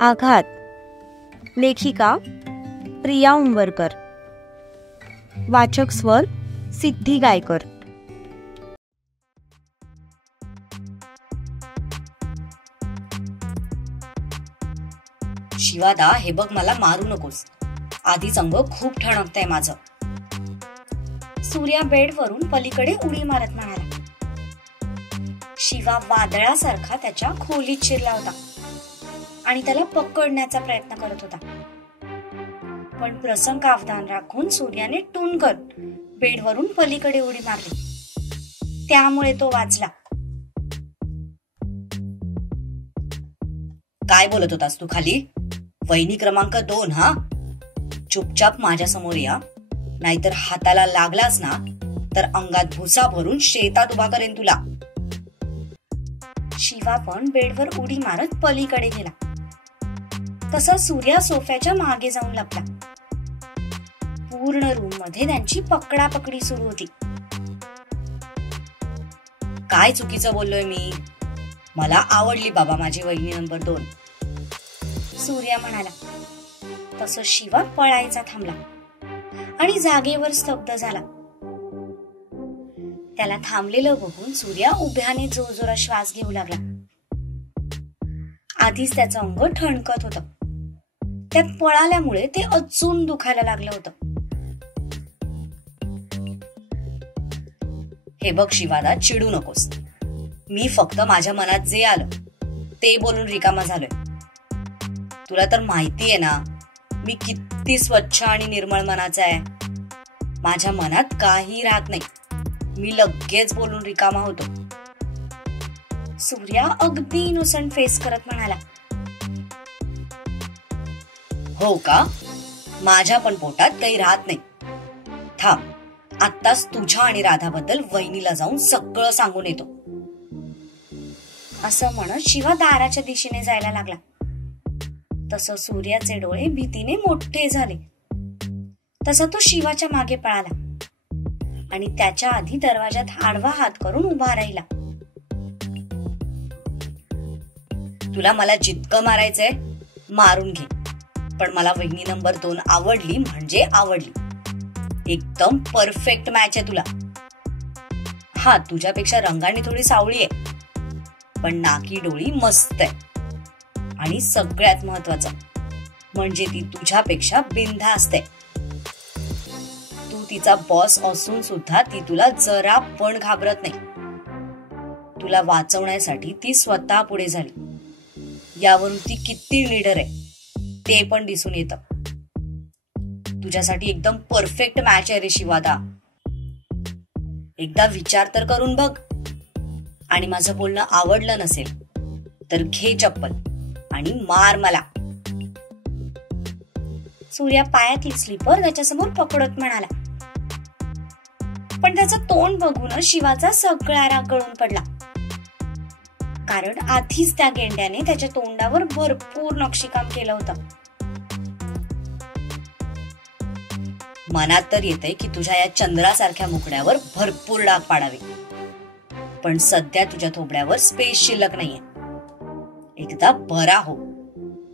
आघात. लेखिका प्रिया उंबरकर. वाचक स्वर सिद्धी गायकर. शिवादा, हे बघ, मला मारू नकोस. आधीच अंग खूप ठणकतंय माझं. सूर्या बेडवरून पलीकडे उडी मारत म्हणाला. शिवा वादळासारखा त्याच्या खोलीत शिरला होता आणि त्याला पकडण्याचा प्रयत्न करत होता. पण प्रसंगावधान राखून सूर्याने टुनकर बेडवरून पलीकडे उडी मारली. त्यामुळे तो वाचला. काय बोलत होतास तू खाली? वहिनी क्रमांक 2. हा, चुपचाप माझ्या समोर या, नाहीतर हाताला लागलास ना तर अंगात भुसा भरून शेतात उभा करेन तुला. शिवा पण बेडवर उडी मारत पलीकडे गेला. तसा सूर्या सोफ्याच्या मागे जाऊन लपला. पूर्ण रूम मध्ये त्यांची पकडापकडी सुरू होती. काय चुकीचं बोललोय मी? मला आवडली बाबा माझी वहिनी नंबर 2, सूर्या म्हणाला. तसं शिवा पळायचा थांबला आणि जागेवर स्तब्ध झाला. त्याला थांबलेलं बघून सूर्या उभ्याने जोरजोरात श्वास घेऊ लागला. आधीच त्याचं अंग ठणकत होतं. त्यात पळाल्यामुळे ते अजून दुखायला लागलं होतं. हे बघ शिवादा, चिडू नकोस. मी फक्त माझ्या मनात जे आलं ते बोलून रिकामा झालोय. तुला तर माहितीये ना मी किती स्वच्छ आणि निर्मळ मनाचा आहे. माझ्या मनात काही राहत नाही. मी लगेच बोलून रिकामा होतो. सूर्या अगदी इनोसंट फेस करत म्हणाला. हो का? माझ्या पण पोटात काही राहत नाही. थांब, आत्ताच तुझ्या आणि राधाबद्दल वहिनीला जाऊन सगळं सांगून येतो. असं म्हणत शिवा दाराच्या दिशेने जायला लागला. तसं सूर्याचे डोळे भीतीने मोठे झाले. तसा तो शिवाच्या मागे पळाला आणि त्याच्या आधी दरवाजात आडवा हात करून उभा राहिला. तुला मला जितकं मारायचंय मारून घे, पण मला वहिनी नंबर 2 आवडली म्हणजे आवडली. एकदम परफेक्ट मॅच आहे तुला. हा, तुझ्यापेक्षा रंगाने थोडी सावळी आहे, पण नाकी डोळी मस्त आहे. आणि सगळ्यात महत्वाचं म्हणजे ती तुझ्यापेक्षा बिनधास्त आहे. तू तिचा बॉस असून सुद्धा ती तुला जरा पण घाबरत नाही. तुला वाचवण्यासाठी ती स्वतः पुढे झाली. यावरून ती किती निडर आहे ते पण दिसून येतं. तुझ्यासाठी एकदम परफेक्ट मॅच आहे रे शिवादा. एकदा विचार तर करून बघ. आणि माझं बोलणं आवडलं नसेल तर घे चप्पल आणि मार मला. सूर्या पायातील स्लीपर त्याच्यासमोर पकडत म्हणाला. पण त्याचं तोंड बघून शिवाचा सगळा राग गळून पडला. कारण आधीच त्या गेंड्याने त्याच्या तोंडावर भरपूर नक्षीकाम केलं होतं. मनात तर येतंय की तुझ्या या चंद्रासारख्या मुकड्यावर भरपूर डाग पाडावे, पण सध्या तुझ्या थोबड्यावर स्पेस शिल्लक नाहीये. एकदा बरा हो,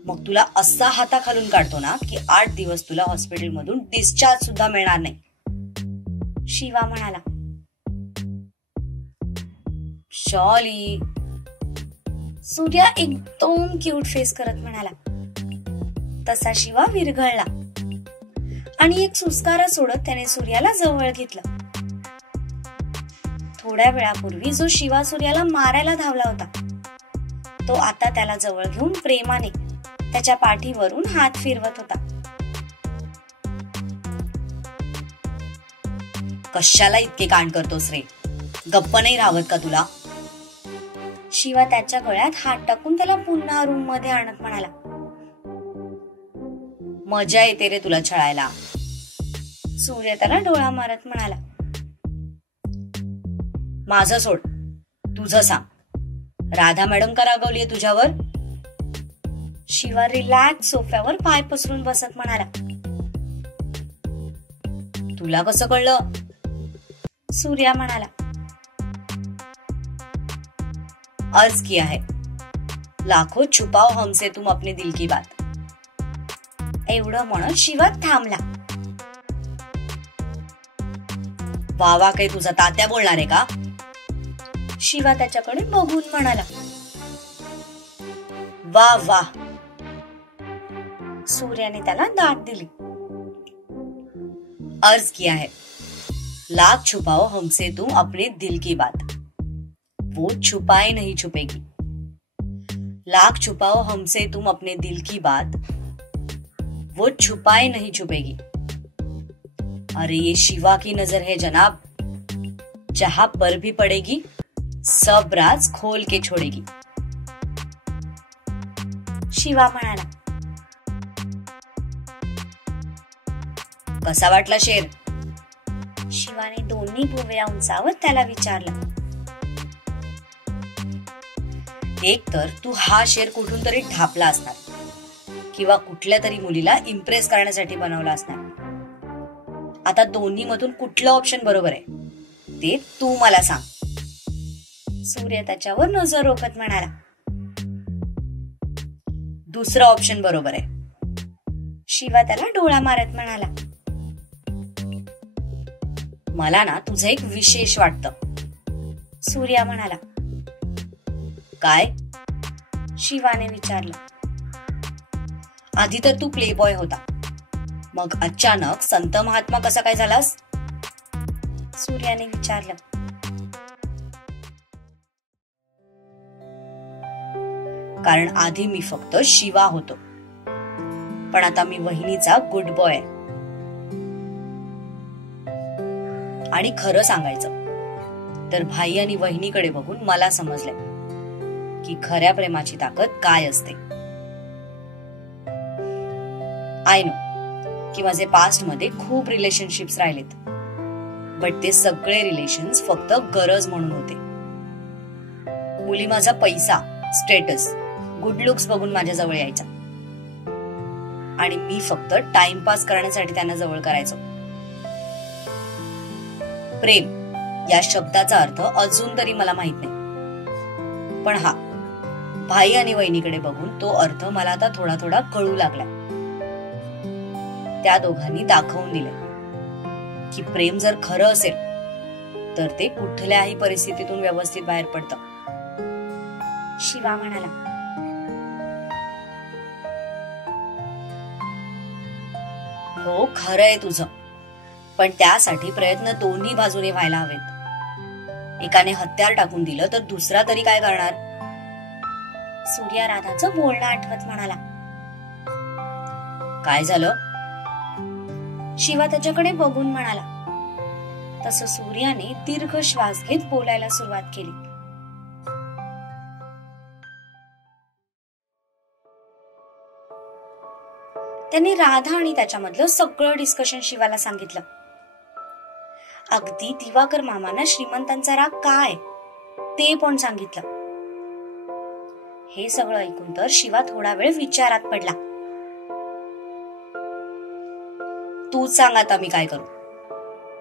मग तुला असा हाताखालून काढतो ना की 8 दिवस तुला हॉस्पिटलमधून डिस्चार्ज सुद्धा मिळणार नाही, शिवा म्हणाला. शॉली, सूर्या एकदम क्यूट फेस करत म्हणाला. तसा शिवा विरघळला आणि एक सुस्कारा सोडत त्याने सूर्याला जवळ घेतलं. थोड्या वेळापूर्वी जो शिवा सूर्याला मारायला धावला होता तो आता त्याला जवळ घेऊन प्रेमाने त्याच्या पाठीवरून हात फिरवत होता. कशाला इतके कांड करतोस रे? गप्प नाही राहत का तुला? शिवा त्याच्या गळ्यात हात टाकून त्याला पुन्हा रूम मध्ये आणत म्हणाला. मजा येते रे तुला छळायला, सूर्य त्याला डोळा मारत म्हणाला. माझं सोड, तुझं सांग. राधा मॅडम का रागवलीये तुझ्यावर? शिवा रिलॅक्स सोफ्यावर पाय पसरून बसत म्हणाला. तुला कसं कळलं? सूर्या म्हणाला. अर्ज किया है, लाखो छुपाओ हमसे तुम अपने दिल की बात. एवढं म्हणत शिवा थांबला. वा वा, काही तुझा तात्या बोलणार आहे का? शिवा त्याच्याकडे बघून म्हणाला. वा वा. सूर्याने त्याला दाद दिली. अर्ज किया है, लाख छुपाओ हमसे तुम अपने दिल की बात, वो छुपाए नहीं छुपेगी. लाख छुपाओ हमसे तुम अपने दिल की बात, वो छुपाए नहीं छुपेगी. अरे ये शिवा की नजर है जनाब, जहां पर भी पड़ेगी सब राज खोल के छोड़ेगी. शिवा म्हणाला. कसा वाटला शेर? शिवाने दोन्ही भुवया उंचावत त्याला विचारलं. एक तर तू हा शेर कुठून तरी ढापला असणार किंवा कुठल्या तरी मुलीला इम्प्रेस करण्यासाठी बनवला असणार. आता दोन्ही मधून कुठलं ऑप्शन बरोबर आहे ते तू मला सांग. सूर्य त्याच्यावर नजर रोखत म्हणाला. दुसरं ऑप्शन बरोबर आहे. शिवा त्याला डोळा मारत म्हणाला. मला ना तुझं एक विशेष वाटतं. सूर्या म्हणाला. काय? शिवाने विचारलं. आधी तर तू प्ले बॉय होता, मग अचानक संत महात्मा कसा काय झालास? सूर्याने विचारलं. कारण आधी मी फक्त शिवा होतो, पण आता मी वहिनीचा गुड बॉय आहे. आणि खरं सांगायचं तर भाई आणि वहिनीकडे बघून मला समजलंय की खऱ्या प्रेमाची ताकद काय असते. आय नो की माझे पास्ट मध्ये खूप रिलेशनशिप्स राहिलेत, बट ते सगळे रिलेशन्स फक्त गरज म्हणून होते. मुली माझा पैसा, स्टेटस, गुड लुक्स बघून माझ्या जवळ यायच्या आणि मी फक्त टाइमपास करण्यासाठी त्यांना जवळ करायचो. प्रेम या शब्दाचा अर्थ अजून तरी मला माहित नाही, पण हा भाई आणि वहिनीकडे बघून तो अर्थ मला आता थोडा थोडा कळू लागलाय. त्या दोघांनी दाखवून दिले की प्रेम जर खरं असेल तर ते कुठल्याही परिस्थितीतून व्यवस्थित बाहेर पडतं. शिवा म्हणाला. हो खरं आहे तुझं, पण त्यासाठी प्रयत्न दोन्ही बाजूने व्हायला हवेत. एकाने हत्यार टाकून दिलं तर दुसरा तरी काय करणार? सूर्या राधाचं बोलणं आठवत म्हणाला. काय झालं? शिवा त्याच्याकडे बघून म्हणाला. तसं सूर्याने दीर्घ श्वास घेत बोलायला सुरुवात केली. त्यांनी राधा आणि त्याच्यामधलं सगळं डिस्कशन शिवाला सांगितलं. अगदी दिवाकर मामांना श्रीमंतांचा राग काय ते पण सांगितलं. हे सगळं ऐकून तर शिवा थोडा वेळ विचारात पडला. तूच सांग आता मी काय करू?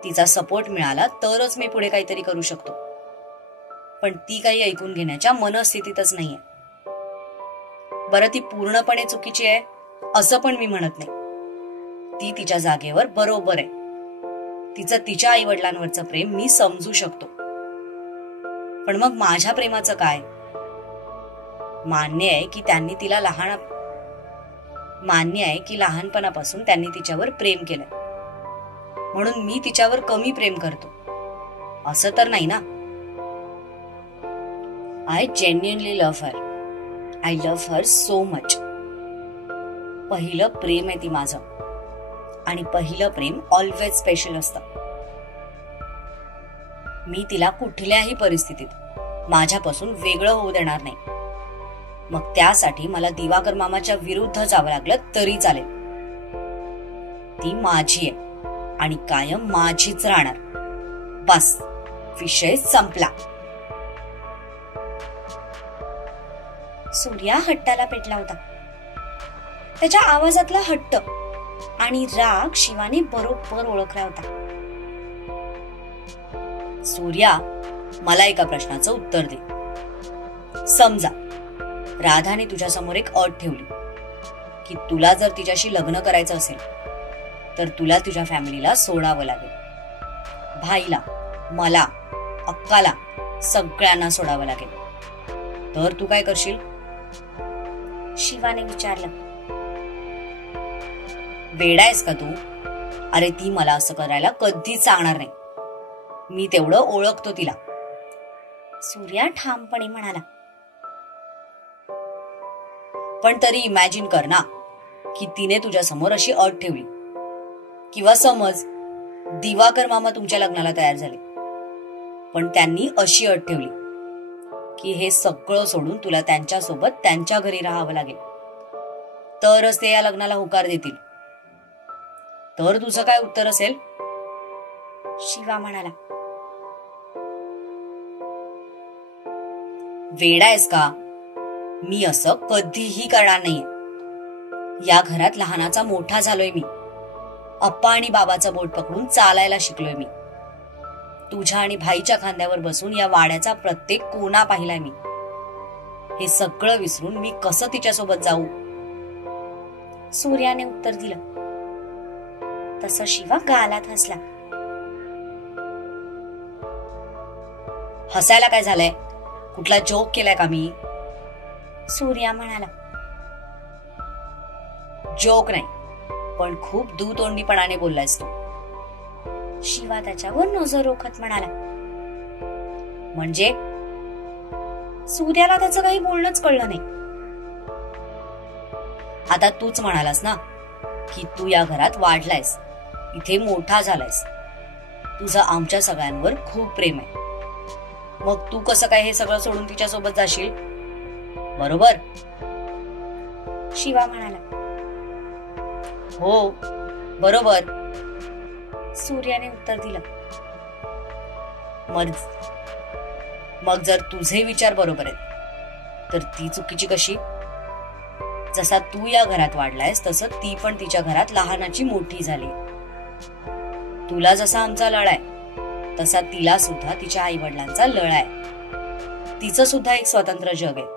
तिचा सपोर्ट मिळाला तरच मी पुढे काहीतरी करू शकतो, पण ती काही ऐकून घेण्याच्या मनस्थितीतच नाहीये. बरं, ती पूर्णपणे चुकीची आहे असं पण मी म्हणत नाही. ती तिच्या जागेवर बरोबर आहे. तिचं तिच्या आई वडिलांवरचं प्रेम मी समजू शकतो, पण मग माझ्या प्रेमाचं काय? मान्य आहे की लहानपणापासून त्यांनी तिच्यावर प्रेम केलंय, म्हणून मी तिच्यावर कमी प्रेम करतो असं तर नाही ना. I genuinely love her. I love her so much. पहिलं प्रेम आहे ती माझं, आणि पहिलं प्रेम ऑलवेज स्पेशल असतं. मी तिला कुठल्याही परिस्थितीत माझ्यापासून वेगळं होऊ देणार नाही. मग त्यासाठी मला दिवाकर मामाच्या विरुद्ध जावं लागलं तरी चालेल. ती माझी आहे आणि कायम माझीच राहणार. बस, विषय संपला. सूर्या हट्टाला पेटला होता. त्याच्या आवाजातला हट्ट आणि राग शिवाने बरोबर ओळखला होता. सूर्या, मला एका प्रश्नाचं उत्तर दे. समजा राधाने तुझ्यासमोर एक अट ठेवली की तुला जर तिच्याशी लग्न करायचं असेल तर तुला तुझ्या फॅमिलीला सोडावं लागेल. भाईला, मला, अक्काला, सगळ्यांना सोडावं लागेल. तर तू काय करशील? शिवाने विचारलं. वेडा आहेस का तू? अरे ती मला असं करायला कधीच सांगणार नाही. मी तेवढं ओळखतो तिला. सूर्या ठामपणे म्हणाला. पण तरी इमॅजिन कर ना की तिने तुझ्या समोर अशी अट ठेवली. किंवा समज दिवाकर मामा तुमच्या लग्नाला तयार झाले, पण त्यांनी अशी अट ठेवली की हे सगळं सोडून तुला त्यांच्यासोबत त्यांच्या घरी राहावं लागेल, तरच ते या लग्नाला होकार देतील. तर तुझं काय उत्तर असेल? शिवा म्हणाला. वेडा आहेस का? मी असं कधीही करणार नाहीये. या घरात लहानाचा मोठा झालोय मी. अप्पा आणि बाबाचं बोट पकडून चालायला शिकलोय मी. तुझ्या आणि भाईच्या खांद्यावर बसून या वाड्याचा प्रत्येक कोना पाहिलाय मी. हे सगळं विसरून मी कसं तिच्यासोबत जाऊ? सूर्याने उत्तर दिलं. तसं शिवा गालात हसला. हसायला काय झालंय? कुठला जोक केलाय का मी? सूर्या म्हणाला. जोक नाही, पण खूप दुतोंडीपणाने बोललायस तू. शिवा त्याच्यावर नजर रोखत म्हणाला. म्हणजे? सूर्याला त्याचं काही बोलणंच कळलं नाही. आता तूच म्हणालास ना की तू या घरात वाढलायस, इथे मोठा झालायस, तुझं आमच्या सगळ्यांवर खूप प्रेम आहे. मग तू कसं काय हे सगळं सोडून तिच्यासोबत जाशील? बरोबर? शिवा म्हणाला. हो बरोबर, सूर्याने उत्तर दिलं. मग जर तुझे विचार बरोबर आहेत तर ती चुकीची कशी? जसा तू या घरात वाढलायस तसं ती पण तिच्या घरात लहानाची मोठी झाली. तुला जसा आमचा लळा आहे तसा तिला सुद्धा तिच्या आई वडिलांचा लळा आहे. तिचं सुद्धा एक स्वतंत्र जग आहे.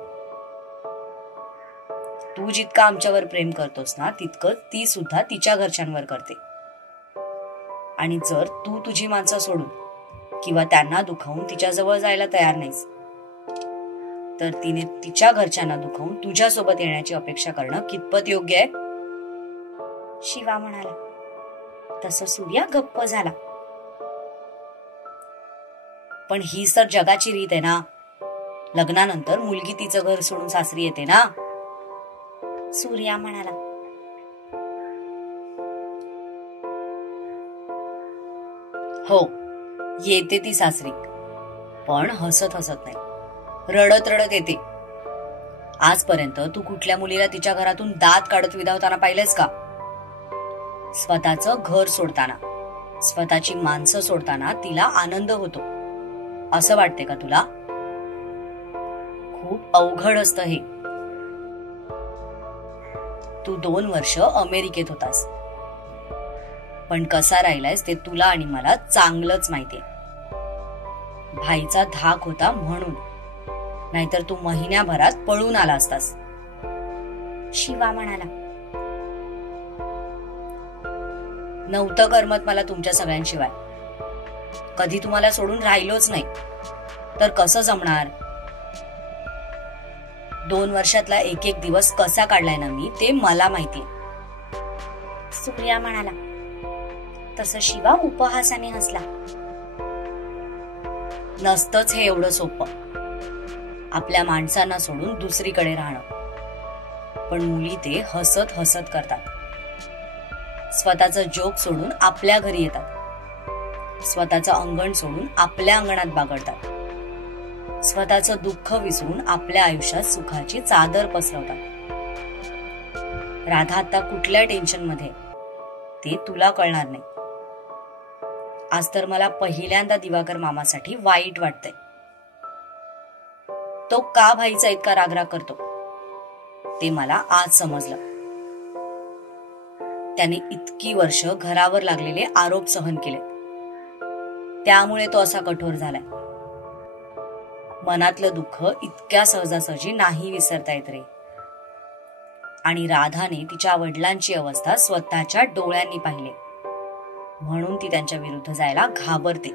तू जितका आमच्यावर प्रेम करतोस ना तितकं ती सुद्धा तिच्या घरच्यांवर करते. आणि जर तू तुझी माणसं सोडून किंवा त्यांना दुखावून तिच्याजवळ जायला तयार नाहीस तर तिने तिच्या घरच्यांना दुखावून तुझ्यासोबत येण्याची अपेक्षा करणं कितपत योग्य आहे? शिवा म्हणाला. तसं सूर्या गप्प झाला. पण ही तर जगाची रीत आहे ना. लग्नानंतर मुलगी तिचं घर सोडून सासरी येते ना. सूर्या म्हणाला. हो येते ती सासरी, पण हसत हसत नाही, रडत रडत येते. आजपर्यंत तू कुठल्या मुलीला तिच्या घरातून दात काढत विधावताना पाहिलेस का? स्वतःचं घर सोडताना, स्वतःची माणसं सोडताना तिला आनंद होतो असं वाटते का तुला? खूप अवघड असतं हे. तू 2 वर्ष अमेरिकेत होतास, पण कसा राहिलायस ते तुला आणि मला चांगलंच माहितीये. भाईचा धाक होता म्हणून, नाहीतर तू महिन्याभरात पळून आला असतास. शिवा म्हणाला. नव्हतं करमत मला तुमच्या सगळ्यांशिवाय. कधी तुम्हाला सोडून राहिलोच नाही, तर कसं जमणार? 2 वर्षातला एक एक दिवस कसा काढलाय ना मी ते मला माहितीये. सूर्या म्हणाला. तसं शिवा उपहासाने हसला. नसतंच हे एवढं सोपं, आपल्या माणसांना सोडून दुसरीकडे राहणं. पण मुली ते हसत हसत करतात. स्वतःचं जोक सोडून आपल्या घरी येतात. स्वतःचं अंगण सोडून आपल्या अंगणात बागडतात. स्वतःचं दुःख विसरून आपल्या आयुष्यात सुखाची चादर पसरवतात. राधा आता कुठल्या टेन्शन मध्ये ते तुला कळणार नाही. आज तर मला पहिल्यांदा दिवाकर मामासाठी वाईट वाटतंय. तो का भाईचा इतका रागराग करतो ते मला आज समजलं. त्याने इतकी वर्ष घरावर लागलेले आरोप सहन केले, त्यामुळे तो असा कठोर झालाय. मनातलं दुःख इतक्या सहजासहजी नाही विसरता येत रे. आणि राधाने तिच्या वडिलांची अवस्था स्वतःच्या डोळ्यांनी पाहिली, म्हणून ती त्यांच्या विरुद्ध जायला घाबरते.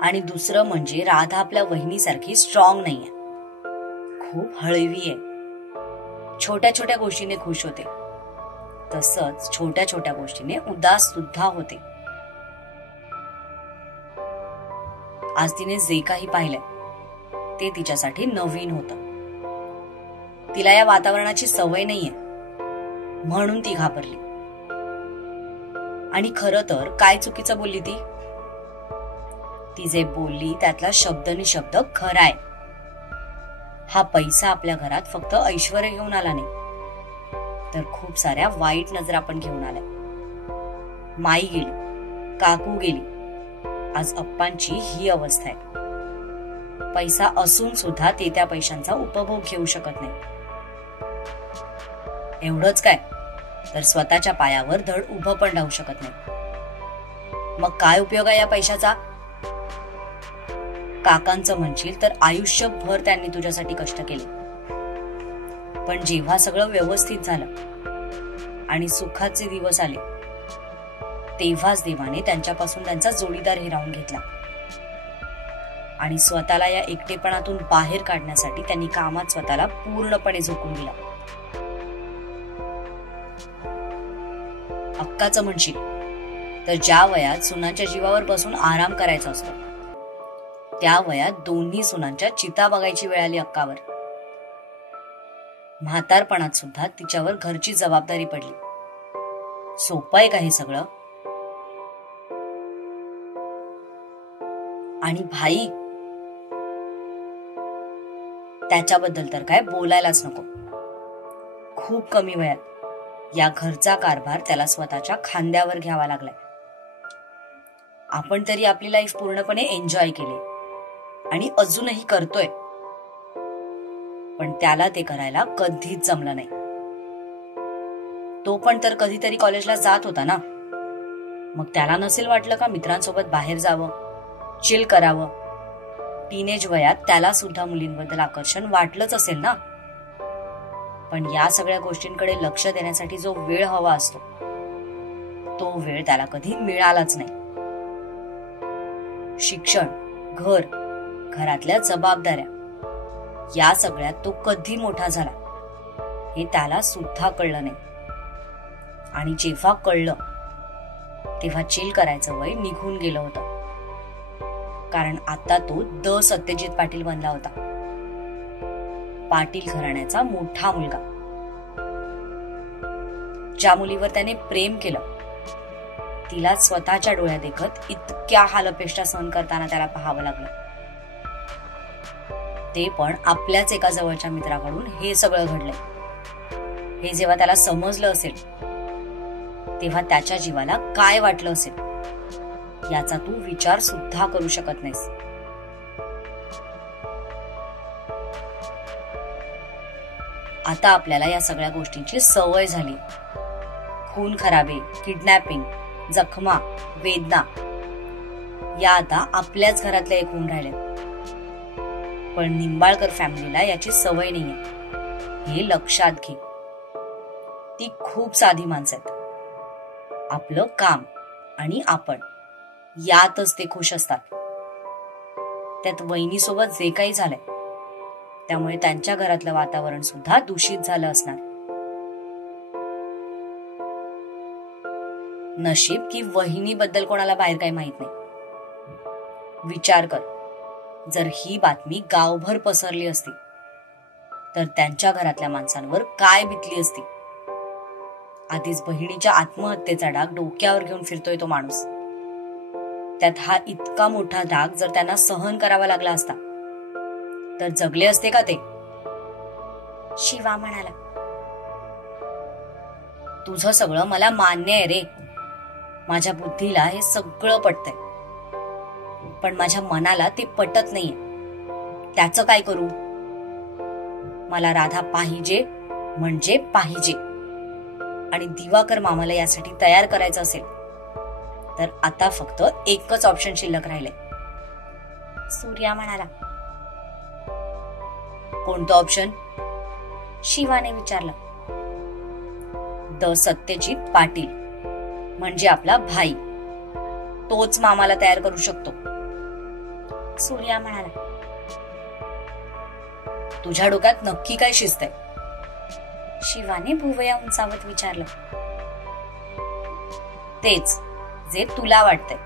आणि दुसरं म्हणजे राधा आपल्या वहिनीसारखी स्ट्रॉंग नाहीये, खूप हळवी आहे. छोट्या छोट्या गोष्टीने खुश होते, तसंच छोट्या छोट्या गोष्टीने उदास सुद्धा होते. आज तिने जे काही पाहिलंय ते तिच्यासाठी नवीन होतं. तिला या वातावरणाची सवय नाहीये, म्हणून ती घाबरली. आणि खरं तर काय चुकीचं बोलली ती? ती जे बोलली त्यातला शब्द खराय. हा पैसा आपल्या घरात फक्त ऐश्वर्य घेऊन आला नाही, तर खूप साऱ्या वाईट नजरा पण घेऊन आल्या. माई गेली, काकू गेली, आज अप्पांची ही अवस्था आहे. पैसा असून सुद्धा ते त्या पैशांचा उपभोग घेऊ शकत नाही. एवढंच काय, तर स्वतःच्या पायावर धड उभं पण राहू शकत नाही. मग काय उपयोग आहे या पैशाचा? काकांचं म्हणशील तर आयुष्यभर त्यांनी तुझ्यासाठी कष्ट केले, पण जेव्हा सगळं व्यवस्थित झालं आणि सुखाचे दिवस आले, तेव्हाच देवाने त्यांच्यापासून त्यांचा जोडीदार हिरावून घेतला. आणि स्वतःला या एकटेपणातून बाहेर काढण्यासाठी त्यांनी कामात स्वतःला पूर्णपणे झोकून दिला. अक्काचं म्हणशील तर ज्या वयात सुनांच्या जीवावर बसून आराम करायचा असतो, त्या वयात दोन्ही सुनांच्या चिता बघायची वेळ आली अक्कावर. म्हातारपणात सुद्धा तिच्यावर घरची जबाबदारी पडली. सोपं आहे का हे सगळं? आणि भाई, त्याच्याबद्दल तर काय बोलायलाच नको. खूप कमी वयात या घरचा कारभार त्याला स्वतःच्या खांद्यावर घ्यावा लागलाय. आपण तरी आपली लाईफ पूर्णपणे एन्जॉय केली आणि अजूनही करतोय, पण त्याला ते करायला कधीच जमलं नाही. तो पण तर कधीतरी कॉलेजला जात होता ना, मग त्याला नसेल वाटलं का मित्रांसोबत बाहेर जावं, चिल करावं? टीनेज वयात त्याला सुद्धा मुलींबद्दल आकर्षण वाटलंच असेल ना. पण या सगळ्या गोष्टींकडे लक्ष देण्यासाठी जो वेळ हवा असतो, तो वेळ त्याला कधी मिळालाच नाही. शिक्षण, घर, घरातल्या जबाबदाऱ्या, या सगळ्यात तो कधी मोठा झाला हे त्याला सुद्धा कळलं नाही. आणि जेव्हा कळलं तेव्हा चिल करायचं वय निघून गेलं होतं. कारण आता तो द सत्यजित पाटील बनला होता, पाटील घराण्याचा मोठा मुलगा. ज्या मुलीवर त्याने प्रेम केलं, तिला स्वतःच्या डोळ्यात देखत इतक्या हालअपेष्टा सहन करताना त्याला पाहावं लागलं. ते पण आपल्याच एका जवळच्या मित्राकडून हे सगळं घडलंय. हे जेव्हा त्याला समजलं असेल, तेव्हा त्याच्या जीवाला काय वाटलं असेल याचा तू विचार सुद्धा करू शकत नाहीस. आता आपल्याला या सगळ्या गोष्टींची सवय झाली. खून खराबे, किडनॅपिंग, जखमा, वेदना, या आता आपल्याच घरातल्या एक होऊन राहिल्या. पण निंबाळकर फॅमिलीला याची सवय नाहीये, हे लक्षात घे. ती खूप साधी माणसं आहेत. आपलं काम आणि आपण यातच ते खुश असतात. त्यात वहिनीसोबत जे काही झालंय त्यामुळे त्यांच्या घरातलं वातावरण सुद्धा दूषित झालं असणार. नशीब की वहिनीबद्दल कोणाला बाहेर काही माहित नाही. विचार कर, जर ही बातमी गावभर पसरली असती तर त्यांच्या घरातल्या माणसांवर काय बितली असती. आधीच बहिणीच्या आत्महत्येचा डाग डोक्यावर घेऊन फिरतोय तो माणूस. त्यात हा इतका मोठा डाग जर त्यांना सहन करावा लागला असता तर जगले असते का ते? शिवा म्हणाला, तुझं सगळं मला मान्य आहे रे. माझ्या बुद्धीला हे सगळं पटतंय, पण माझ्या मनाला ते पटत नाहीये. त्याचं काय करू? मला राधा पाहिजे म्हणजे पाहिजे. आणि दिवाकर मामाला यासाठी तयार करायचं असेल तर आता फक्त एकच ऑप्शन शिल्लक राहिलंय. सूर्या म्हणाला. कोणतं ऑप्शन? शिवाने विचारलं. द सत्यजित पाटील म्हणजे आपला भाई, तोच मामाला तयार करू शकतो. सूर्या म्हणाला. तुझ्या डोक्यात नक्की काय शिस्त आहे? शिवाने भुवया उंचावत विचारलं. तेच जे तुला वाटतंय.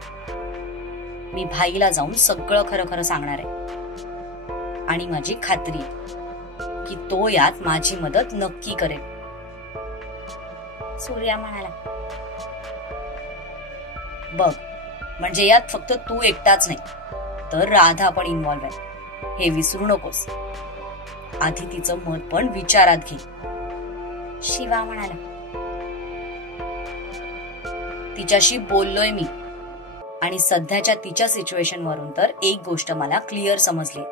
मी भाईला जाऊन सगळं खरं खरं सांगणार आहे आणि माझी खात्री आहे की तो यात माझी मदत नक्की करेल. सूर्या म्हणाला. बघ, म्हणजे यात फक्त तू एकटाच नाही तर राधा पण इन्व्हॉल्व आहे, हे विसरू नकोस. आधी तिचं मत पण विचारात घे. शिवा म्हणाला. तिच्याशी बोललोय मी आणि सध्याच्या तिच्या सिच्युएशन वरून तर एक गोष्ट मला क्लिअर समजली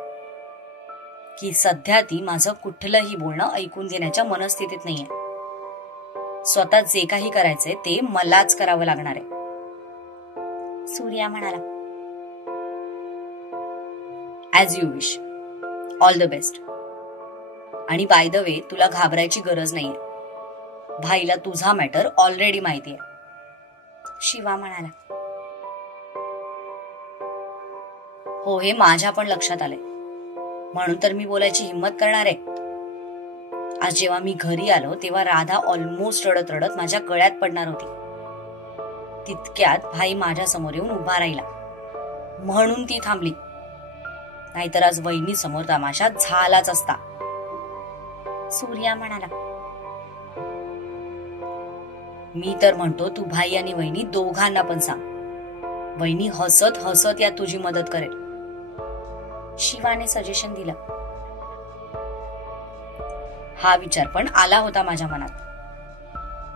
की सध्या ती माझं कुठलंही बोलणं ऐकून घेण्याच्या मनस्थितीत नाहीये. स्वतः जे काही करायचंय ते मलाच करावं लागणार आहे. सूर्या म्हणाला. As you wish. All the best. आणि बाय द वे, तुला घाबरायची गरज नाहीये. भाईला तुझा मॅटर ऑलरेडी माहिती आहे. शिवा म्हणाला. हो, हे माझ्या पण लक्षात आलंय, म्हणून तर मी बोलायची हिंमत करणार आहे. आज जेव्हा मी घरी आलो तेव्हा राधा ऑलमोस्ट रडत रडत माझ्या गळ्यात पडणार होती. तितक्यात भाई माझ्या समोर येऊन उभा राहिला, म्हणून ती थांबली. नाहीतर आज वहिनी समोर तमाशा झालाच असता. सूर्या म्हणाला. मी तर म्हणतो तू भाई आणि वहिनी दोघांना पण सांग. वहिनी हसत हसत यात तुझी मदत करेल. शिवाने सजेशन दिलं. हा विचार पण आला होता माझ्या मनात,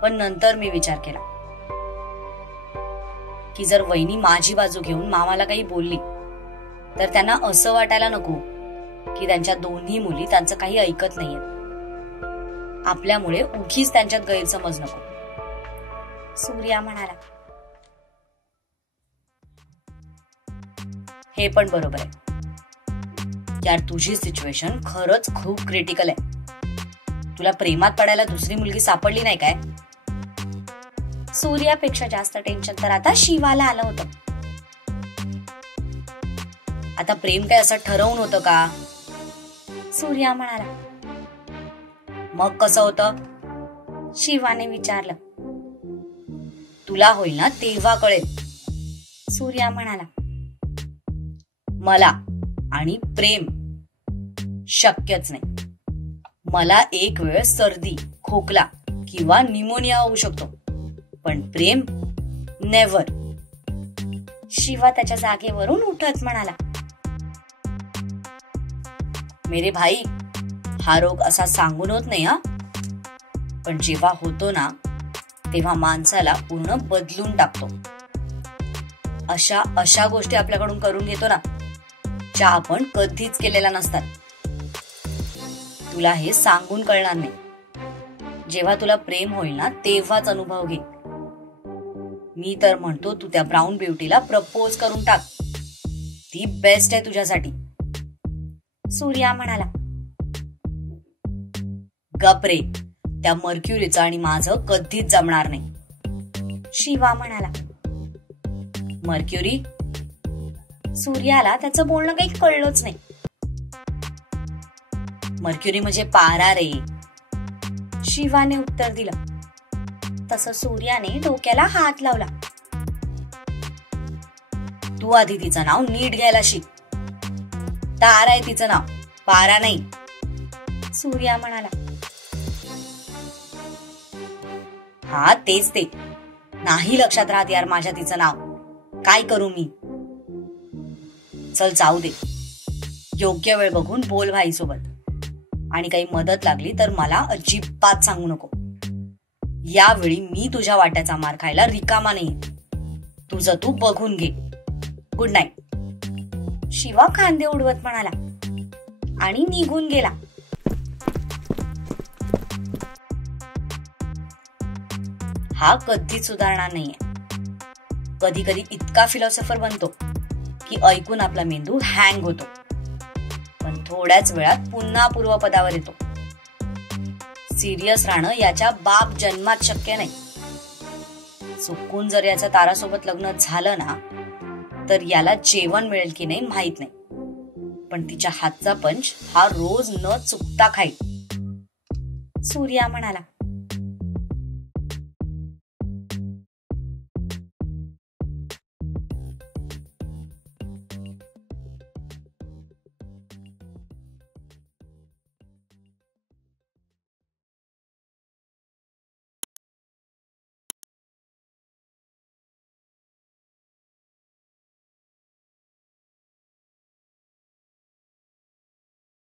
पण नंतर मी विचार केला की जर वहिनी माझी बाजू घेऊन मामाला काही बोलली तर त्यांना असं वाटायला नको की त्यांच्या दोन्ही मुली त्यांचं काही ऐकत नाहीयेत. आपल्यामुळे उगीच त्यांच्यात गैरसमज नको. सूर्या म्हणाला. हे पण बरोबर आहे यार, तुझी सिच्युएशन खरंच खूप क्रिटिकल आहे. तुला प्रेमात पडायला दुसरी मुलगी सापडली नाही काय? सूर्यापेक्षा जास्त टेन्शन तर आता शिवाला आलं होतं. आता प्रेम काय असं ठरवून होतं का? सूर्या म्हणाला. मग कसं होतं? शिवाने विचारलं. तुला होईल ना तेव्हा कळेल. सूर्या म्हणाला. मला आणि प्रेम शक्यच नाही. मला एक वेळ सर्दी, खोकला किंवा निमोनिया होऊ शकतो, पण प्रेम नेव्हर. शिवा त्याच्या जागेवरून उठत म्हणाला. मेरे भाई, हा रोग असा सांगून होत नाही हा, पण जेव्हा होतो ना तेव्हा माणसाला पूर्ण बदलून टाकतो. अशा गोष्टी आपल्याकडून करून घेतो ना ज्या आपण कधीच केलेल्या नसतात. तुला हे सांगून कळणार नाही. जेव्हा तुला प्रेम होईल ना तेव्हाच अनुभव घे. मी तर म्हणतो तू त्या ब्राऊन ब्युटीला प्रपोज करून टाक. ती बेस्ट आहे तुझ्यासाठी. सूर्या म्हणाला. गपरे, त्या मर्क्युरीचं आणि माझं कधीच जमणार नाही. शिवा म्हणाला. मर्क्युरी? सूर्याला त्याचं बोलणं काही कळलंच नाही. मर्क्युरी म्हणजे पारा रे. शिवाने उत्तर दिलं. तसं सूर्याने डोक्याला हात लावला. तू आधी तिचं नाव नीट घ्यायला शिक. तारा आहे तिचं नाव, पारा नाही. सूर्या म्हणाला. हा तेच ते. नाही लक्षात राहत यार माझ्या तिचं नाव. काय करू मी? चल जाऊ दे. योग्य वेळ बघून बोल भाई सोबत. आणि काही मदत लागली तर मला अजिबात सांगू नको. यावेळी मी तुझ्या वाट्याचा मार खायला रिकामा नाही. तुझं तू बघून घे. Good night. शिवा खांदे उडवत म्हणाला आणि निघून गेला. हा कधीच सुधारणार नाहीये. कधी कधी इतका फिलॉसॉफर बनतो की ऐकून आपला मेंदू हँग होतो, पण थोड्याच वेळात पुन्हा पूर्वपदावर येतो. सिरियस राहणं याच्या बाप जन्मात शक्य नाही. चुकून जर याचं तारासोबत लग्न झालं ना, तर याला जेवण मिळेल की नाही माहित नाही, पण तिच्या हातचा पंच हा रोज न चुकता खाईल. सूर्या म्हणाला.